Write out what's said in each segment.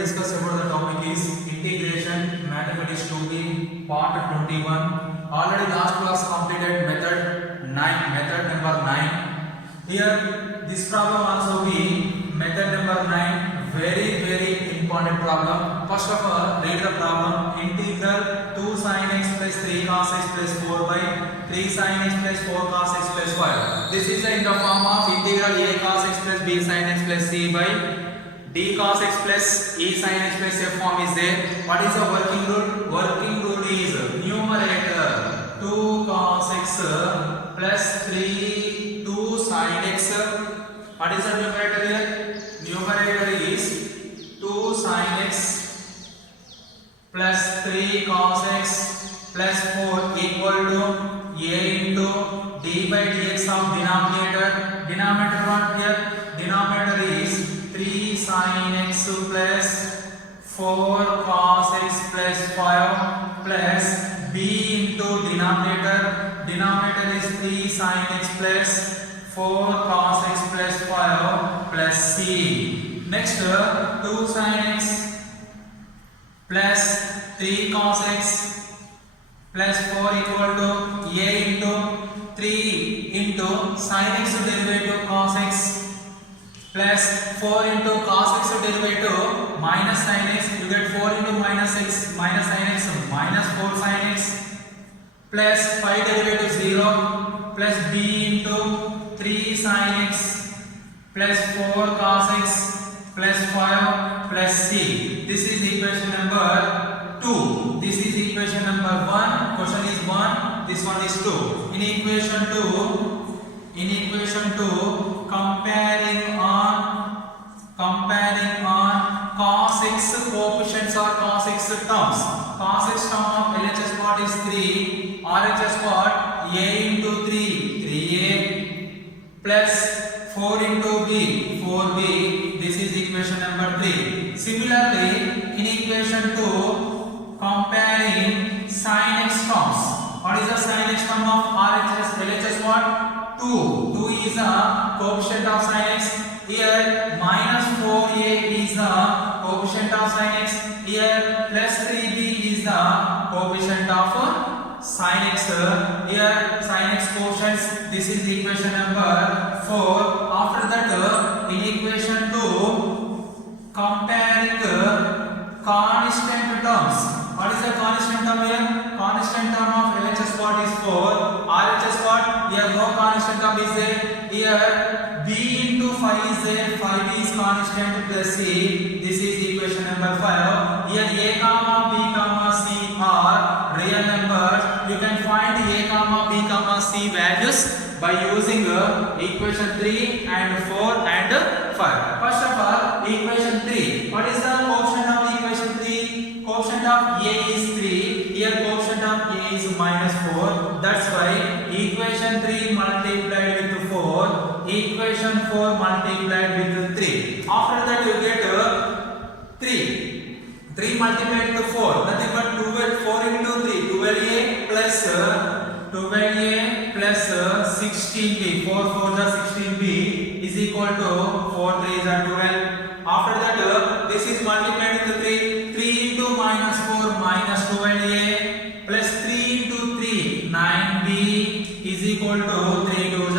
discuss about the topic is integration mathematics 2b part 21. Already last class completed method 9, method number 9. Here this problem also be method number 9, very important problem. First of all, read the problem. Integral 2 sin x plus 3 cos x plus 4 by 3 sin x plus 4 cos x plus 5. This is in the form of integral a cos x plus b sin x plus c by d cos x plus e sin x plus f form is there. What is the working rule? Working rule is numerator 2 cos x plus 3 2 sin x. What is the numerator here? Numerator is 2 sin x plus 3 cos x plus 4 equal to a into d by dx of denominator. Denominator what here? Denominator is 3 sin x plus 4 cos x plus 5 plus b into denominator. Denominator is 3 sin x plus 4 cos x plus 5 plus c. Next 2 sin x plus 3 cos x plus 4 equal to a into 3 into sin x derivative cos x plus 4 into cos x derivative minus sin x. You get 4 into minus x minus sin x minus 4 sin x plus 5 derivative 0 plus b into 3 sin x plus 4 cos x plus 5 plus c. This is equation number 2. This is equation number 1. Question is 1. This one is 2. In equation 2, comparing on cos x coefficients or cos x terms. Cos x term of LHS part is 3, RHS part a into 3, 3a plus 4 into b, 4b. This is equation number 3. Similarly, in equation 2, comparing sin x terms. What is the sin x term of RHS? LHS what? 2. 2 is the coefficient of sin x. Here minus 4a is the coefficient of sin x. Here plus 3b is the coefficient of sin x. Here sin x coefficients. This is equation number 4. After that, in equation 2, comparing constant terms. What is the constant term here? Constant term of LHS part is 4. RHS part, here no constant term is there. Here b into 5 is there. 5 is constant plus c. This is equation number 5. Here a comma b comma c are real numbers. You can find a comma b comma c values by using equation 3 and 4 and 5. First of all, equation 3. What is the coefficient of equation 3? Coefficient of a is 3. Here coefficient of a is minus 4. That's why equation 3 multiplied with 4. Equation 4 multiplied with 3. After that you get 3. 3 multiplied with 4. Nothing but 12. 4 into 3. 12a plus 12a plus 16b. 4 4 is 16b is equal to 4 3 is 12. After that this is multiplied with 3. 3 into minus 4 minus 12a plus 3 into 3 9b is equal to 3 2 is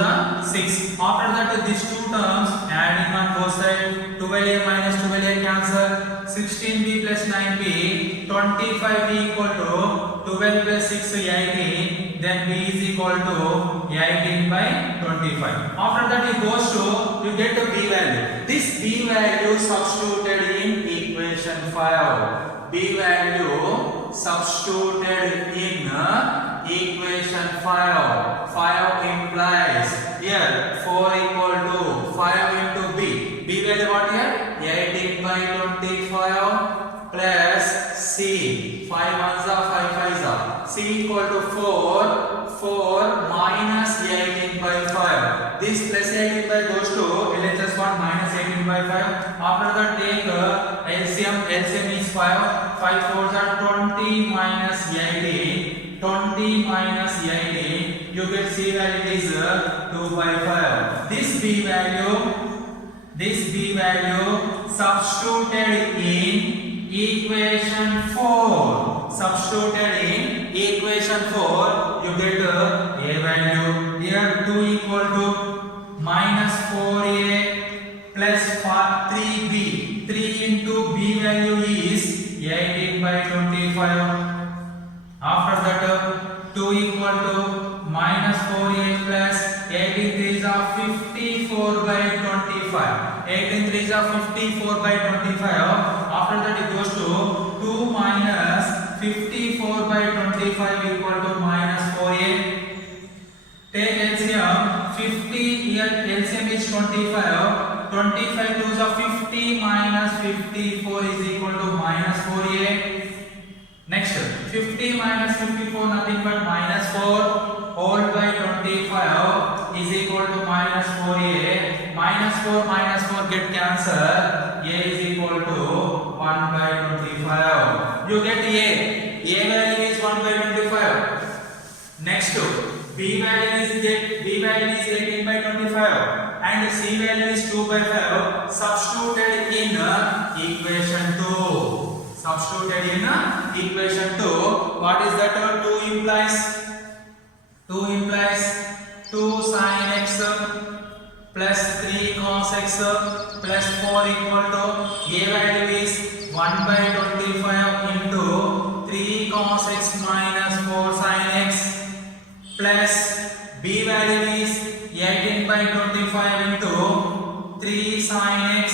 6. After that these two terms adding on both sides. 12a minus 12a cancel. 16b plus 9b 25b equal to 12 plus 6 18. Then b is equal to 18 by 25. After that it goes to you get b value. This b value substituted in equation 5. B value substituted in equation 5. 5 implies here 4 equal to 5 into b. B value what here? 18 by 25 plus c. 5 ones are 5 5s are. C equal to 4 minus 18 by 5. This plus 18 by goes to LHS 1 minus 18 by 5. After that take LCM. LCM is 5. 5 4s are 20 minus 18. 20 minus 18. You get C value is 2 by 5. This B value substituted in equation 4. Substituted in equation 4, you get a value. Here 2 equal to minus 4a plus 3b. 3 into b value is 18 by 25. After that 2 equal to minus 4a plus 18 3s are 54 by 25. 18 3s are 54 by 25. After that it goes to 2 minus 54 by 25 equal to minus 4a. Take LCM. 50 here LCM is 25. 25 2s are 50 minus 54 is equal to minus 4a. Next 50 minus 54 nothing but minus 4 whole by 25 is equal to minus 4a. Minus 4 get cancelled. A is equal to 1 by 25. You get A. A value is 1 by 25. Next B value is 18 by 25 and C value is 2 by 5. Substituted in equation 2. Substituted in equation 2. What is that? 2 implies 2 sin x plus 3 cos x plus 4 equal to A value is 1 by 25 into 3 cos x minus 4 sin x plus B value is 18 by 25 into 3 sin x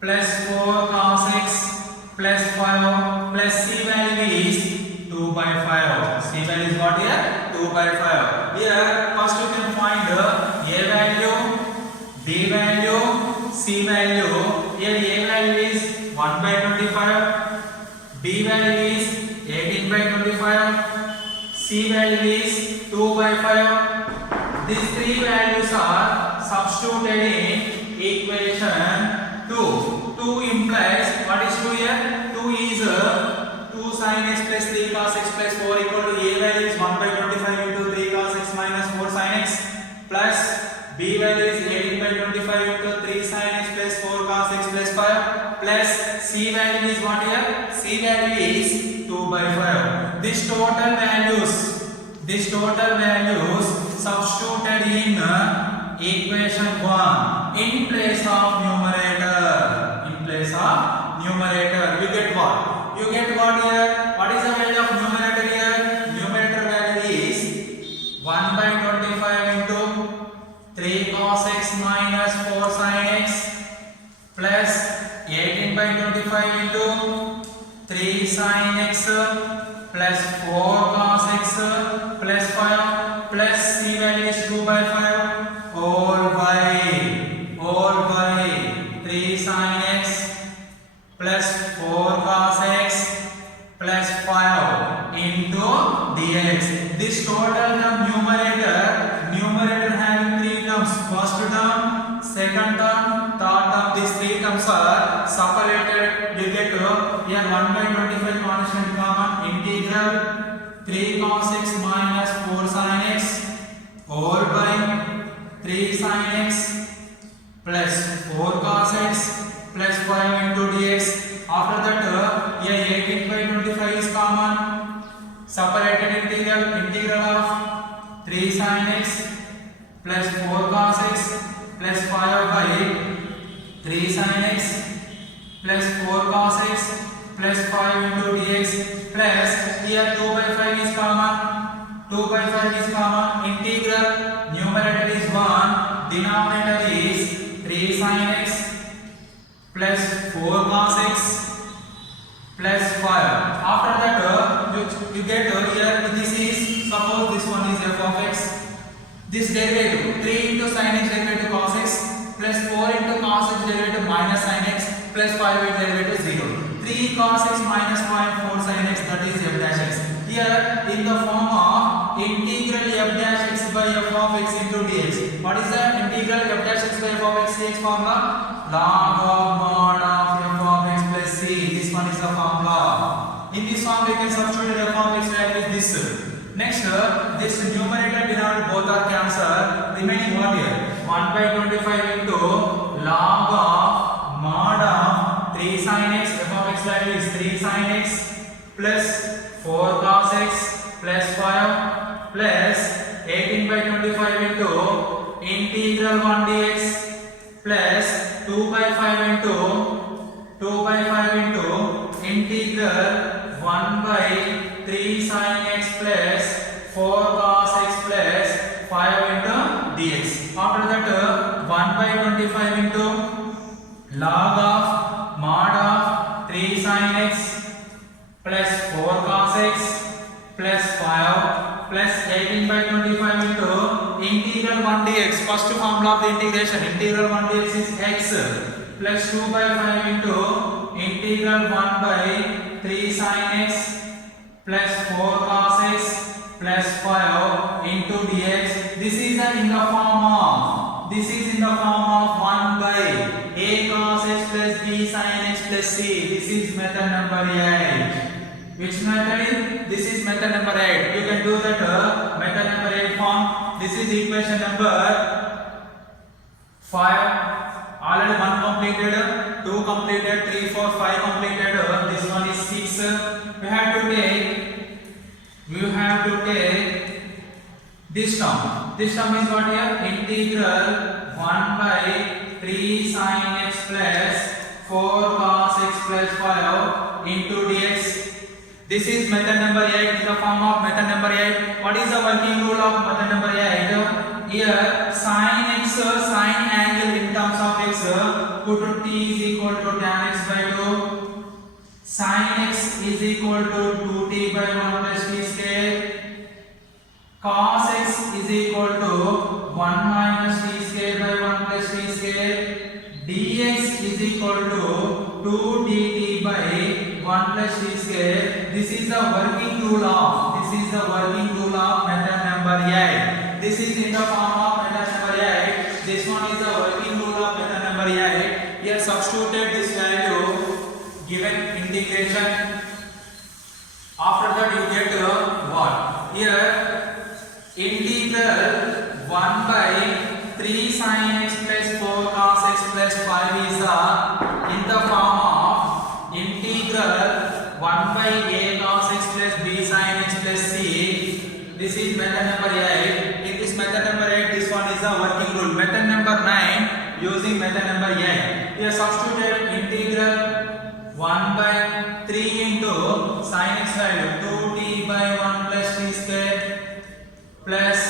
plus 4 cos x plus 5 plus C value is 2 by 5. C value is what here? 2 by 5. Here first you can find A value, B value, C value. Here A value is 1 by 25, B value is 18 by 25, C value is 2 by 5. These three values are substituted in equation 2. 2 implies, what is 2 here? 2 is 2 sin x plus 3 cos x plus 4 equal to A value is 1 by 25 into 3 cos x minus 4 sin x plus B value is 18 by 25 into 3 sin x plus 4 cos x plus 5 plus C value is what here? C value is 2 by 5. These total values substituted in equation 1 in place of numerator. You get what? You get what here? What is the value of numerator here? Numerator value is 1 by 25 into 3 cos x minus 4 sin x plus 18 by 25 into 3 sin x plus 4 cos x plus 5 plus C value is 2 by 5 all by 3 sin x plus 4 cos x plus 5 into dx. This total term numerator having 3 terms. First term, second term, third term. These 3 terms are separated. You get here 1 by 25 constant common integral 3 cos x minus 4 sin x all by 3 sin x plus 4 cos x plus 5 into dx. After that here 18 by 25 is common. Separated integral of 3 sin x plus 4 cos x plus 5 by 3 sin x plus 4 cos x plus 5 into dx plus here 2 by 5 is common. 2 by 5 is common. Integral numerator is 1, denominator is 3 sin x plus 4 cos x plus 5. After that you get here this is, suppose this one is f of x. This derivative 3 into sin x derivative cos x plus 4 into cos x derivative minus sin x plus 5 into derivative 0. 3 cos x minus 0.4 sin x, that is f dash x. Here in the form of integral f dash x by f of x into dx. What is the integral f dash x by f of x dx formula? Log of mod of f of x plus c. This one is the formula. In this form we can substitute f of x value is this. Next this numerator denominator both are cancelled. Remaining what here? 1 by 25 into log of mod of 3 sin x, f of x value is 3 sin x plus 4 cos x plus 5 plus 18 by 25 into integral 1 dx plus 2 by 5 into integral 1 by 3 sin x plus 4 cos x plus 5 into dx. After that 1 by 25 into log of mod of 3 sin x plus 4 cos x plus 5 plus 18 by 25 into integral 1 dx. First formula of the integration, integral 1 dx is x plus 2 by 5 into integral 1 by 3 sin x plus 4 cos x plus 5 into dx. This is in the form of 1 by a cos x plus b sin x plus c. This is method number 8. Which method is? This is method number 8. You can do that method number 8 form. This is equation number 5. Already 1 completed, 2 completed, 3, 4, 5 completed. This one is 6. We have to take this term. This term is what here? Integral 1 by 3 sin x plus 4 cos x plus 5 into dx. This is method number 8 in the form of method number 8. What is the working rule of method number 8? Here sin x, sin angle in terms of x, put t is equal to tan x by 2. Sin x is equal to 2t by 1 plus t square. Cos x is equal to 1 minus t square by 1 plus t square. Dx is equal to 2 dt by 1 plus t square. This is the working rule of method number 8. This is in the form of method number 8. This one is the working rule of method number 8. Here substituted this value, given integration. After that you get what? Here integral 1 by 3 sin x plus 4 cos x plus 5 is in the form of integral 1 by a cos x plus b sin x plus c. This is method number 8. In this method number 8, this one is the working rule. Method number 9, using method number 8. Here substituted integral 1 by 3 into sin x value 2t by 1 plus t square plus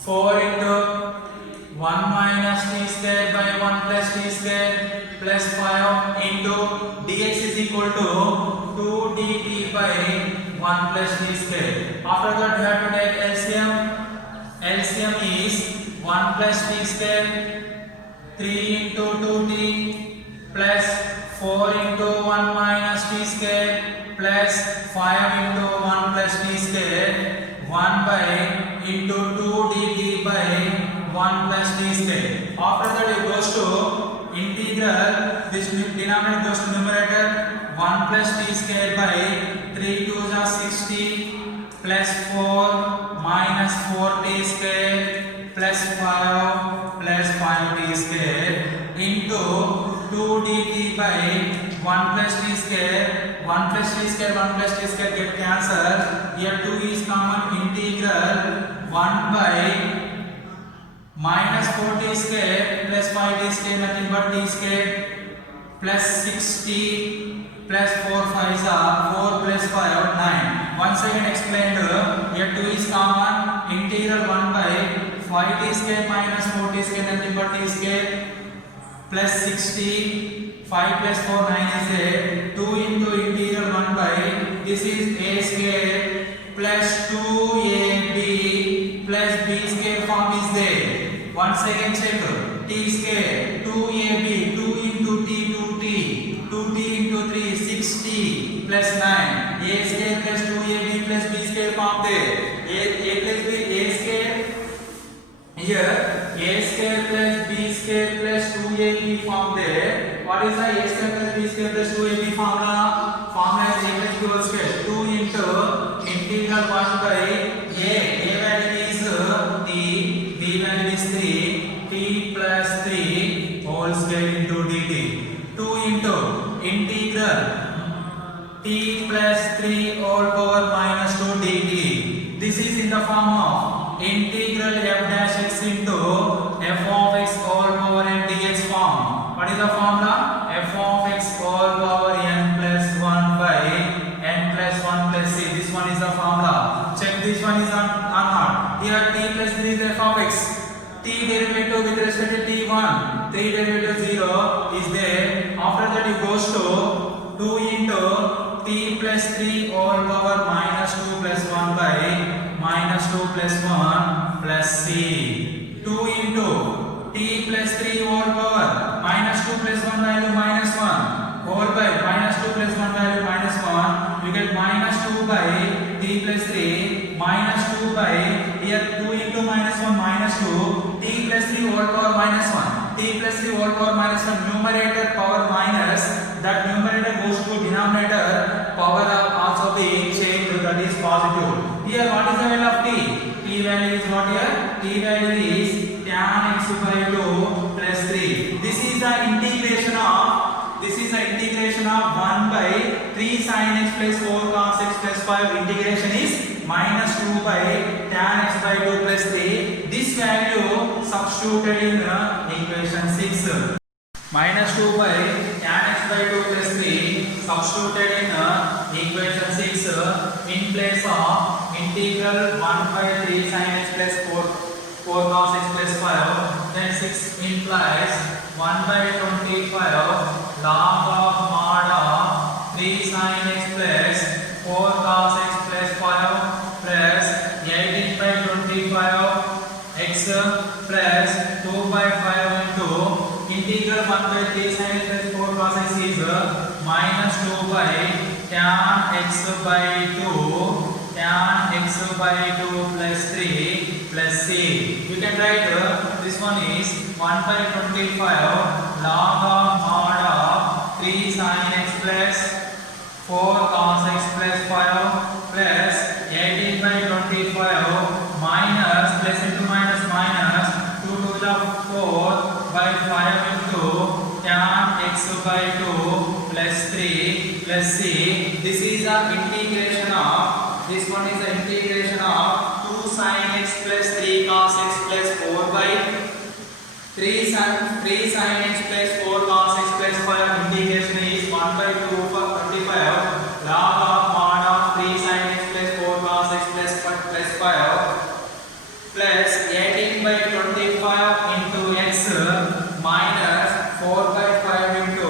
4 into 1 minus t square by 1 plus t square plus 5 into dx is equal to 2 dt by 1 plus t square. After that we have to take LCM. LCM is 1 plus t square 3 into 2t plus 4 into 1 minus t square plus 5 into 1 plus t square 1 by into 2 dt by 1 plus t square. After that it goes to integral, this denominator goes to numerator, 1 plus t square by 3 2s are 60 plus 4 minus 4t square plus 5 plus 5t square into 2 dt by 1 plus t square. 1 plus t square, 1 plus t square get cancelled. Here 2 is common. Integral 1 by minus 4t square plus 5t square, nothing but t square plus 60 plus 4 5s are 4 plus 5 9. Once again explained, here 2 is common. Integral 1 by 5t square minus 4t square, nothing but t square plus 60. 5 plus 4 9 is there. 2 into integral 1 by, this is a square plus 2ab plus b square form is there. Once again check, t square 2ab 2 into t 2t 2t into 3 6t plus 9 a square plus 2ab plus b square form there. A plus b, a square here a square plus b square plus 2ab form there. What is the a square plus b square plus 2ab formula? Formula is a plus b whole square. 2 into integral 1 by a value is t, b value is 3, t plus 3 whole square into dt. 2 into here t plus 3 whole power minus 2 dt. This is in the form of integral f dash x into f of x whole power n dx form. What is the formula? F of x whole power n plus 1 by n plus 1 plus c. This one is the formula. Check this one is on not. Here t plus 3 is f of x. T derivative with respect to t1. 3 derivative 0 is there. After that it goes to 2 into t plus 3 whole power minus 2 plus 1 by minus 2 plus 1 plus c. 2 into t plus 3 whole power minus 2 plus 1 value minus 1 whole by minus 2 plus 1 value minus 1. You get minus 2 by t plus 3 minus 2 by here 2 into minus 1 minus 2 t plus 3 whole power minus 1 t plus 3 whole power minus 1 numerator power minus that numerator goes to denominator power of also being changed that is positive. Here what is the value of t? T value is not here. T value is tan x by 2 plus 3. This is the integration of 1 by 3 sin x plus 4 cos x plus 5. Integration is minus 2 by tan x by 2 plus 3. This value substituted in equation 6. Minus 2 by tan x by 2 plus 3 substituted in equation 6 in place of integral 1 by 3 sin x plus 4 cos x plus 5. Then 6 implies 1 by 25 log of mod of 3 sin x plus 4 cos x plus 5 plus 18 by 25 x plus 2 by 5 into integral 1 by 3 sin x plus 4 cos x is minus 2 by tan x by 2 plus 3 plus c. You can write this one is 1 by 25 log of mod of 3 sin x plus 4 cos x plus 5 plus 18 by 25 minus plus into minus minus 2 to the 4 by 5 into tan x by 2 plus 3 plus c. This is the integration of this one is the integration of 2 sin x plus 3 cos x plus 4 by 3 sin x plus 4 cos x plus 5. Integration is 1 by 2 for 25 log of mod of 3 sin x plus 4 cos x plus 5 plus 18 by 25 into x minus 4 by 5 into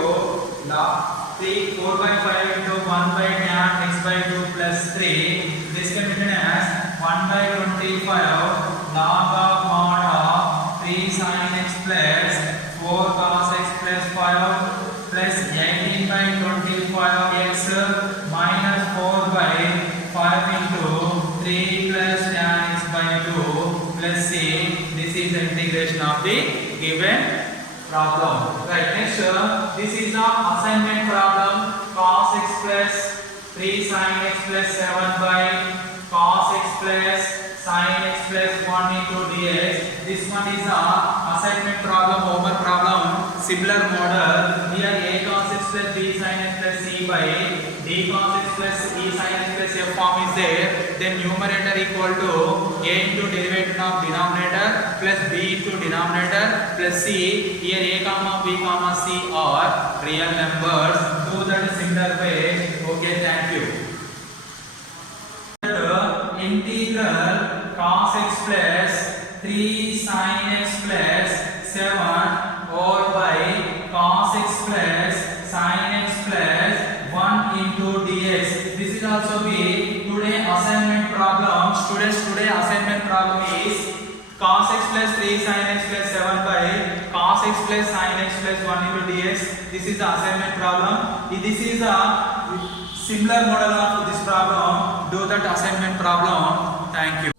log 4 by 5 into 1 by tan x by 2 plus 3. This can be written as 1 by 25 log of mod of 3 sin x plus 4 cos x plus 5 plus 18 by 25 x minus 4 by 5 into 3 plus tan x by 2 plus c. This is the integration of the given problem. Right, next this is the assignment problem. Cos x plus 3 sin x plus 7 by cos x plus sin x plus 1 into dx. This one is the assignment problem, homework problem, similar model. Here a cos x plus b sin x plus c by d cos x plus e sin x plus f form is there. Then numerator equal to a into derivative of denominator plus b into denominator plus c. Here a comma b comma c are real numbers. Do that similar way. Okay, thank you. Integral cos x plus 3 sin x plus 7 whole by cos x plus sin x plus 1 into dx. This is also be today assignment problem. Students, today assignment problem is cos x plus 3 sin x plus 7 by cos x plus sin x plus 1 into dx. This is the assignment problem. This is a similar model of this problem. Do that assignment problem. Thank you.